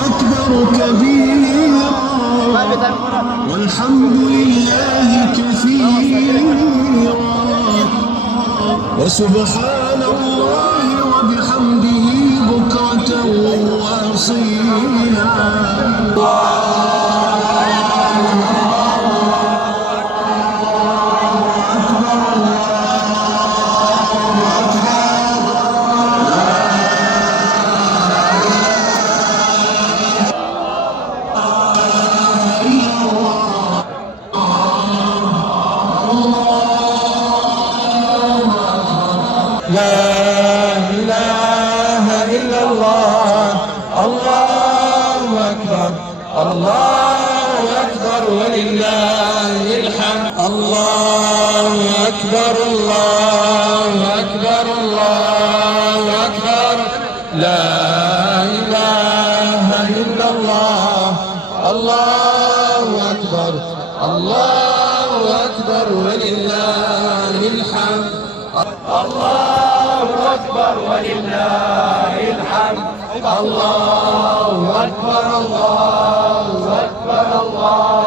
أكبر كبيرا والحمد لله كثيرا وسبحان الله وبحمده بكرة وأصيلا. لا إله إلا الله. الله أكبر الله أكبر ولله الحمد. الله أكبر الله أكبر الله أكبر. لا إله إلا الله. الله أكبر الله أكبر ولله الحمد. الله أكبر ولله الحمد. الله أكبر الله أكبر الله